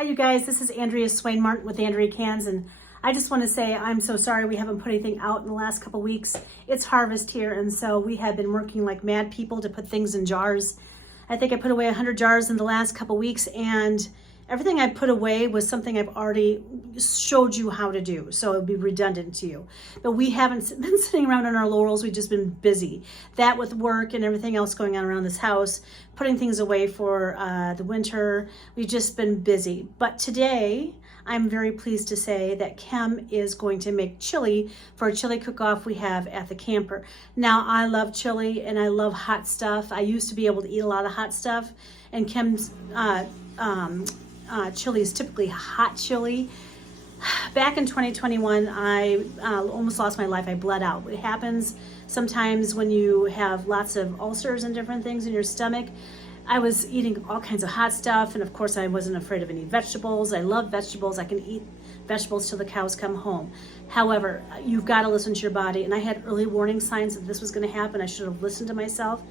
Hi you guys, this is Andrea Martin with Andrea Cans, and I just want to say I'm so sorry we haven't put anything out in the last couple weeks. It's harvest here, and so we have been working like mad people to put things in jars. I think I put away 100 jars in the last couple weeks, and everything I put away was something I've already showed you how to do, so it would be redundant to you. But we haven't been sitting around on our laurels. We've just been busy. That with work and everything else going on around this house, putting things away for the winter. We've just been busy. But today, I'm very pleased to say that Kim is going to make chili for a chili cook-off we have at the camper. Now, I love chili and I love hot stuff. I used to be able to eat a lot of hot stuff, and Kim's chili is typically hot chili. Back in 2021, I almost lost my life. I bled out. It happens sometimes when you have lots of ulcers and different things in your stomach. I was eating all kinds of hot stuff, and of course I wasn't afraid of any vegetables. I love vegetables. I can eat vegetables till the cows come home. However, you've got to listen to your body, and I had early warning signs that this was going to happen. I should have listened to myself.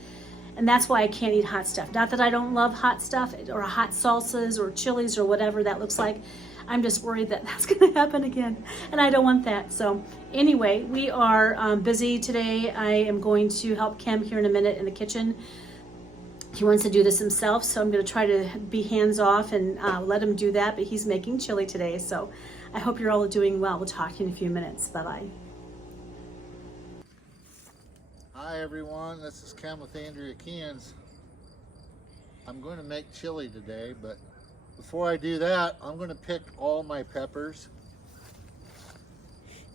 And that's why I can't eat hot stuff. Not that I don't love hot stuff or hot salsas or chilies or whatever that looks like. I'm just worried that that's going to happen again, and I don't want that. So anyway, we are busy today. I am going to help Kim here in a minute in the kitchen. He wants to do this himself, so I'm going to try to be hands-off and let him do that, but he's making chili today. So I hope you're all doing well. We'll talk to you in a few minutes. Bye-bye. Hi everyone, this is Kim with Andrea Cans. I'm going to make chili today, but before I do that, I'm going to pick all my peppers.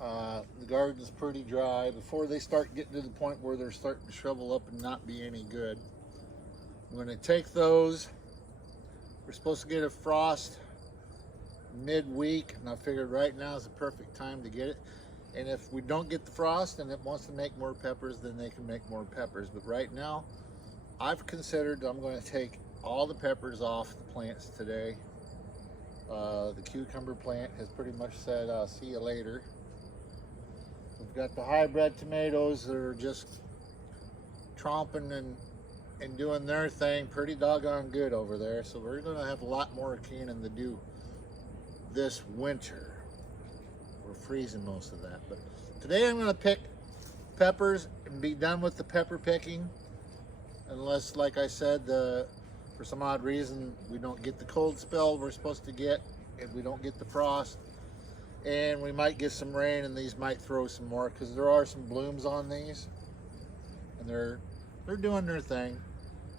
The garden's pretty dry. Before they start getting to the point where they're starting to shrivel up and not be any good, I'm going to take those. We're supposed to get a frost midweek, and I figured right now is the perfect time to get it. And if we don't get the frost and it wants to make more peppers, then they can make more peppers. But right now, I've considered I'm going to take all the peppers off the plants today. The cucumber plant has pretty much said, see you later. We've got the hybrid tomatoes that are just tromping and doing their thing pretty doggone good over there. So we're going to have a lot more canning to do this winter. We're freezing most of that, but today I'm going to pick peppers and be done with the pepper picking, unless, like I said, for some odd reason we don't get the cold spell we're supposed to get, and we don't get the frost, and we might get some rain, and these might throw some more, because there are some blooms on these, and they're doing their thing.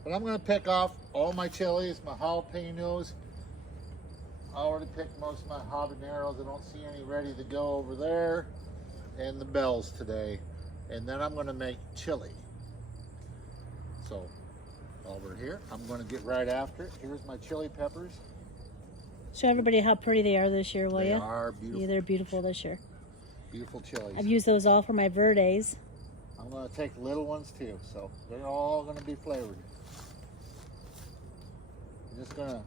But I'm going to pick off all my chilies, my jalapenos. I already picked most of my habaneros. I don't see any ready to go over there. And the bells today. And then I'm going to make chili. So, over here, I'm going to get right after it. Here's my chili peppers. Show everybody how pretty they are this year, will you? They are beautiful. Yeah, they're beautiful this year. Beautiful chilies. I've used those all for my verdes. I'm going to take little ones too. So, they're all going to be flavored. I'm just going to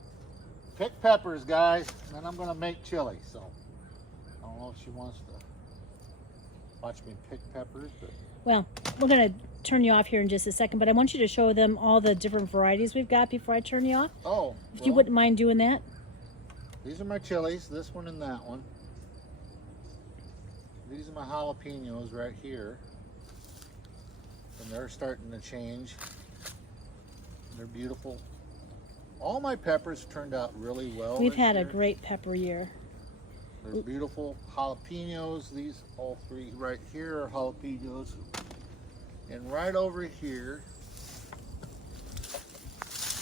pick peppers, guys, and then I'm going to make chili. So I don't know if she wants to watch me pick peppers, but Well, we're going to turn you off here in just a second, but I want you to show them all the different varieties we've got before I turn you off. oh, If you wouldn't mind doing that. These are my chilies, this one and that one. These are my jalapenos right here, and they're starting to change. They're beautiful. All my peppers turned out really well. We've had year. a great pepper year. They're beautiful jalapenos. These all three right here are jalapenos. And right over here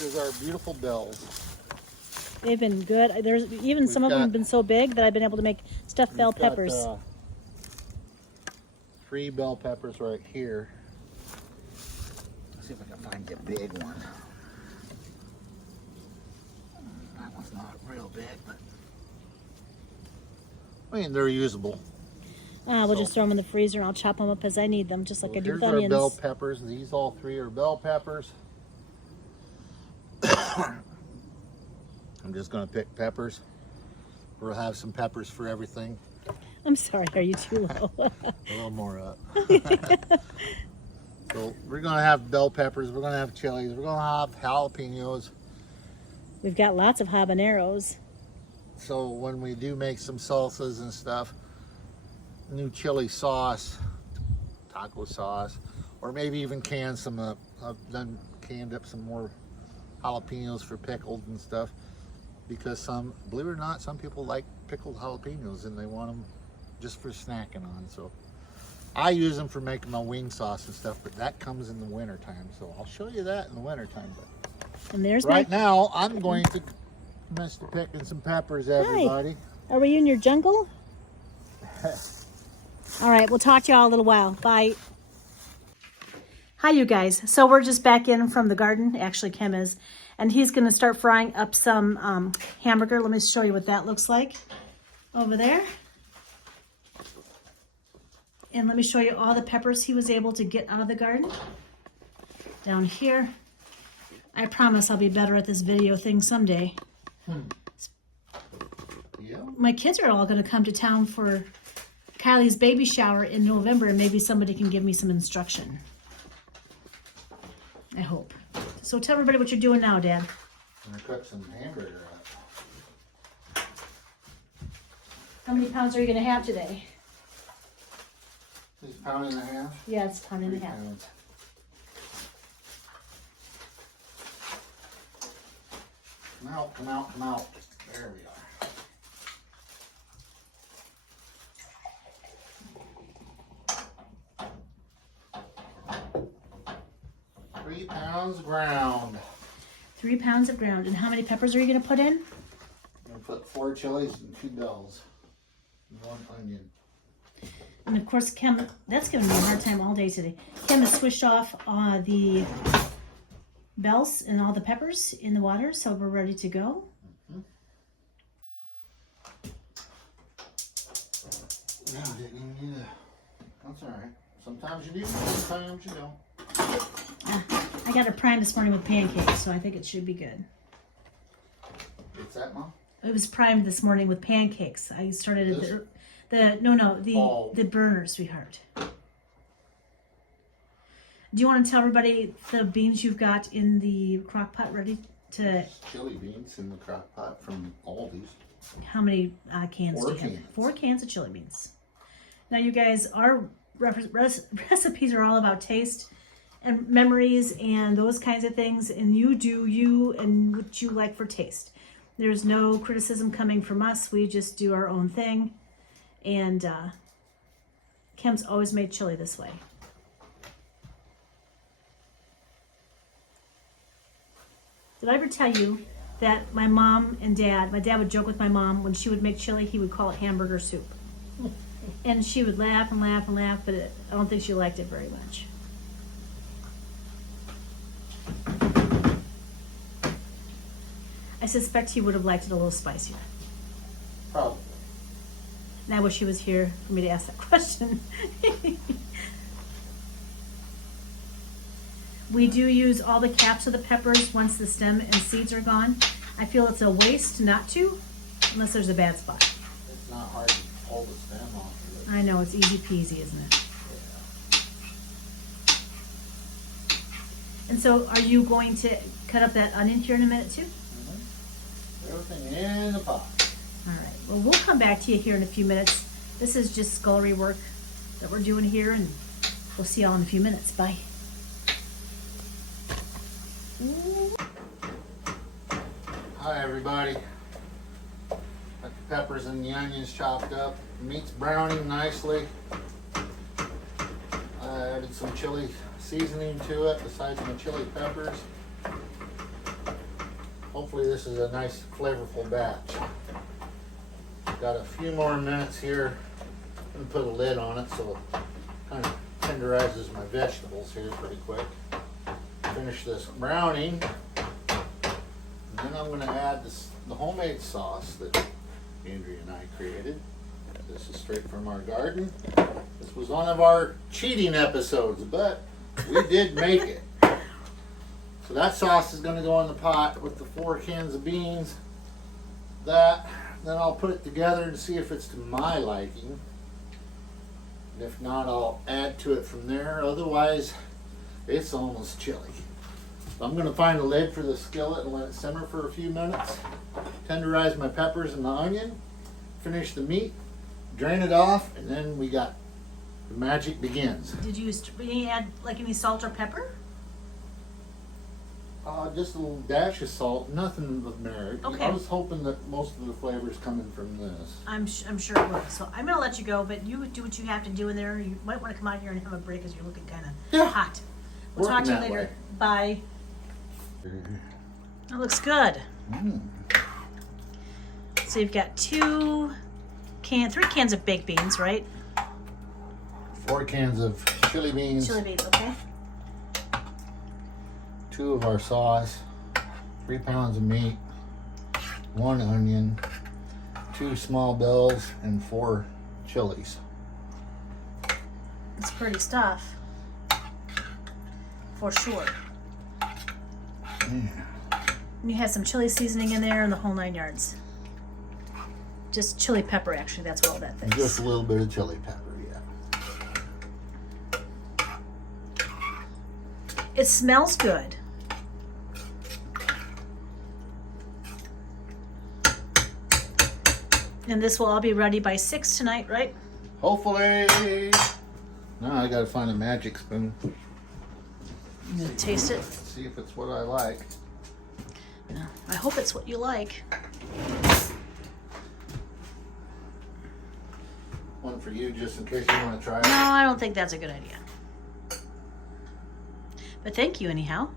is our beautiful bells. They've been good. There's even some of them have been so big that I've been able to make stuffed bell peppers. 3 bell peppers right here. Let's see if I can find a big one. That one's not real big, but I mean, they're usable. We'll just throw them in the freezer and I'll chop them up as I need them, just like I do with Here's onions. our bell peppers. These all 3 are bell peppers. I'm just going to pick peppers. We'll have some peppers for everything. I'm sorry, are you too low? A little more up. So we're going to have bell peppers, we're going to have chilies, we're going to have jalapenos. We've got lots of habaneros. So when we do make some salsas and stuff, new chili sauce, taco sauce, or maybe even can some, I've done canned up some more jalapenos for pickled and stuff, because some, believe it or not, some people like pickled jalapenos and they want them just for snacking on. So I use them for making my wing sauce and stuff, but that comes in the winter time. So I'll show you that in the winter time. But And there's right now, I'm going to Mr. Picking some peppers, everybody. Hi. Are we in your jungle? All right, we'll talk to you all in a little while. Bye. Hi, you guys. So we're just back in from the garden. Actually, Kim is. And he's going to start frying up some hamburger. Let me show you what that looks like over there. And let me show you all the peppers he was able to get out of the garden. Down here. I promise I'll be better at this video thing someday. Yeah. My kids are all going to come to town for Kylie's baby shower in November, and maybe somebody can give me some instruction. I hope. So tell everybody what you're doing now, Dad. I'm going to cook some hamburger up. How many pounds are you going to have today? Is it a pound and a half? Yeah, it's a pound and a 3 half. pounds. Come out, come out, come out. There we are. Three pounds ground. 3 pounds of ground. And how many peppers are you going to put in? I'm going to put 4 chilies and 2 bells. And 1 onion. And of course, Kim, that's giving me a hard time all day today. Kim has swished off the bells and all the peppers in the water, so we're ready to go. No, I didn't even need a... That's all right. Sometimes you do, sometimes you don't. I got it primed this morning with pancakes, so I think it should be good. What's that, Mom? It was primed this morning with pancakes. I started at the burner, sweetheart. Do you want to tell everybody the beans you've got in the crock pot ready to... Chili beans in the crock pot from Aldi's. How many cans 4 do you have? cans. 4 cans of chili beans. Now, you guys, our recipes are all about taste and memories and those kinds of things, and you do you and what you like for taste. There's no criticism coming from us. We just do our own thing. And Kim's always made chili this way. Did I ever tell you that my mom and dad, my dad would joke with my mom when she would make chili, he would call it hamburger soup. And she would laugh and laugh and laugh, but I don't think she liked it very much. I suspect he would have liked it a little spicier. Probably. And I wish he was here for me to ask that question. We do use all the caps of the peppers once the stem and seeds are gone. I feel it's a waste not to, unless there's a bad spot. It's not hard to pull the stem off of it. I know, it's easy peasy, isn't it? Yeah. And so are you going to cut up that onion here in a minute too? Mm-hmm. Everything in the pot. All right, well, we'll come back to you here in a few minutes. This is just scullery work that we're doing here, and we'll see y'all in a few minutes. Bye. Hi, everybody. Got the peppers and the onions chopped up. Meat's browning nicely. I added some chili seasoning to it besides my chili peppers. Hopefully this is a nice flavorful batch. Got a few more minutes here. I'm gonna put a lid on it so it kind of tenderizes my vegetables here pretty quick. Finish this browning. And then I'm gonna add the homemade sauce that Andrea and I created. This is straight from our garden. This was one of our cheating episodes, but we did make it. So that sauce is gonna go in the pot with the 4 cans of beans. Then I'll put it together and see if it's to my liking. And if not, I'll add to it from there. Otherwise, it's almost chili. So I'm going to find a lid for the skillet and let it simmer for a few minutes. Tenderize my peppers and the onion. Finish the meat. Drain it off, and then we got the magic begins. Did you add like any salt or pepper? Just a little dash of salt, nothing of merit. Okay. I was hoping that most of the flavors coming from this. I'm sure it will. So I'm gonna let you go, but you do what you have to do in there. You might want to come out here and have a break, as you're looking kind of hot. We'll talk to you Working that later. way. Bye. That looks good. So you've got 3 cans of baked beans, right? 4 cans of chili beans. Chili beans, okay. 2 of our sauce. 3 pounds of meat. 1 onion. 2 small bells and 4 chilies. It's pretty stuff. For sure. Yeah. And you have some chili seasoning in there and the whole 9 yards. Just chili pepper, actually. That's all that thing. Just a little bit of chili pepper, yeah. It smells good. And this will all be ready by 6 tonight, right? Hopefully. Now I gotta find a magic spoon. I'm gonna taste it. See if it's what I like. I hope it's what you like. One for you just in case you want to try No, it. I don't think that's a good idea. But thank you anyhow.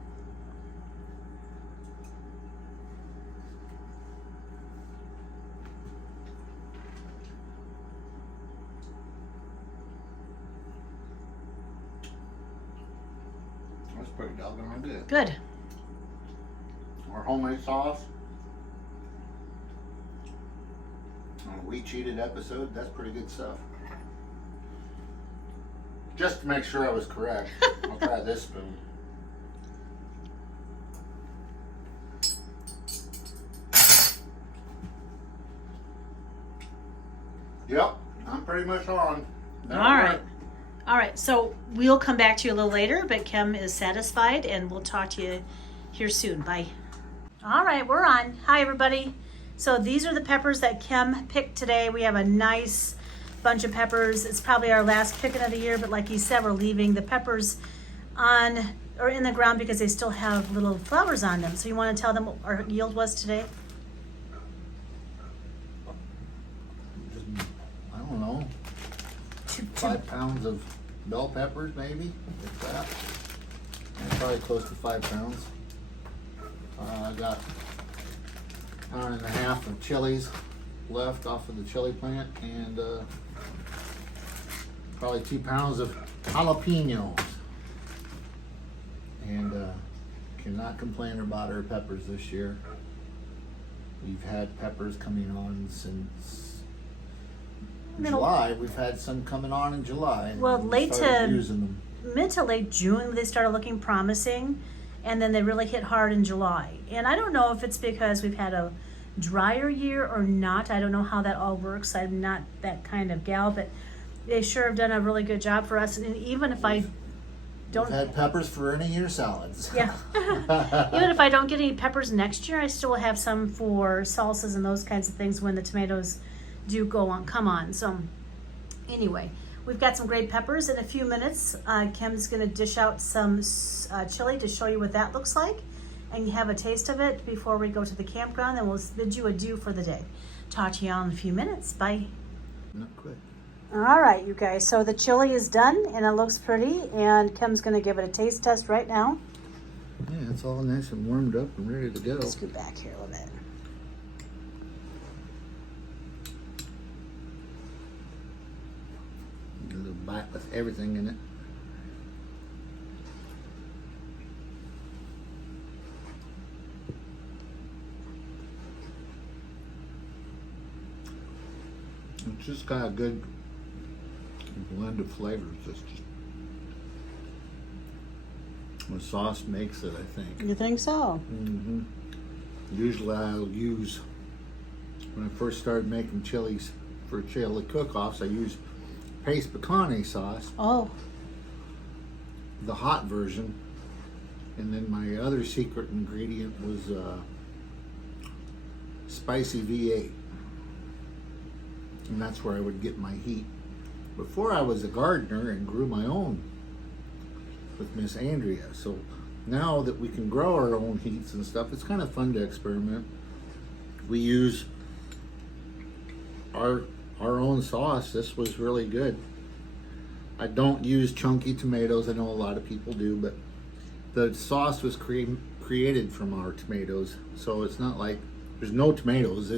That's pretty doggone good. Good. Our homemade sauce. On a We Cheated episode, that's pretty good stuff. Just to make sure I was correct, I'll try this spoon. Yep, I'm pretty much on. All right. All right, so we'll come back to you a little later, but Kim is satisfied, and we'll talk to you here soon. Bye. All right, we're on. Hi, everybody. So these are the peppers that Kim picked today. We have a nice bunch of peppers. It's probably our last picking of the year, but like he said, we're leaving the peppers on or in the ground because they still have little flowers on them. So you want to tell them what our yield was today? Just, I don't know, Two- 5 pounds of bell peppers maybe, if that. And probably close to 5 pounds. I got a pound and a half of chilies left off of the chili plant, and probably 2 pounds of jalapenos. And cannot complain about our peppers this year. We've had peppers coming on since July. We've had some coming on in July. And Well, we late started to- using them. Mid to late June, they started looking promising, and then they really hit hard in July. And I don't know if it's because we've had a drier year or not. I don't know how that all works. I'm not that kind of gal, but they sure have done a really good job for us. And even if I don't, We've had peppers for any of your salads. yeah, even if I don't get any peppers next year, I still have some for salsas and those kinds of things when the tomatoes do come on. So anyway, we've got some great peppers. In a few minutes, Kim's going to dish out some chili to show you what that looks like, and you have a taste of it before we go to the campground. Then we'll bid you adieu for the day. Talk to you all in a few minutes. Bye. Not quick. All right, you guys. So the chili is done, and it looks pretty. And Kim's going to give it a taste test right now. Yeah, it's all nice and warmed up and ready to go. Scoot back here a little bit. A little bite with everything in it. It's just got a good blend of flavors. It's just the sauce makes it, I think. You think so? Mm-hmm. Usually I'll use, when I first started making chilies for chili cook-offs, I use paste picante sauce, Oh, the hot version, And then my other secret ingredient was spicy V8. And that's where I would get my heat. Before I was a gardener and grew my own with Miss Andrea. So now that we can grow our own heats and stuff, it's kind of fun to experiment. We use our own sauce. This was really good. I don't use chunky tomatoes. I know a lot of people do, but the sauce was created from our tomatoes. So it's not like there's no tomatoes.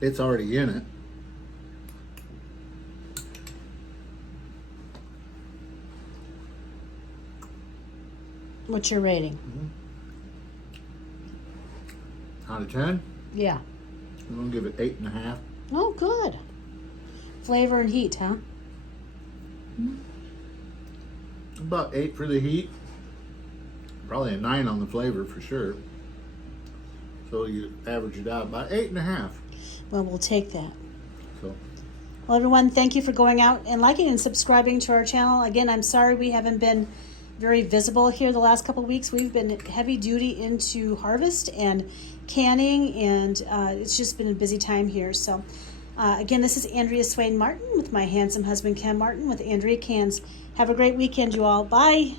It's already in it. What's your rating? Out of 10, Yeah. I'm gonna give it 8.5. Oh, good. Flavor and heat, huh? About 8 for the heat. Probably a 9 on the flavor for sure. So you average it out about 8.5. Well, we'll take that. So Well, everyone, thank you for going out and liking and subscribing to our channel. Again, I'm sorry we haven't been very visible here the last couple of weeks. We've been heavy duty into harvest and canning, and it's just been a busy time here. So again, this is Andrea Swain Martin with my handsome husband Ken Martin with Andrea Cans. Have a great weekend, you all. Bye.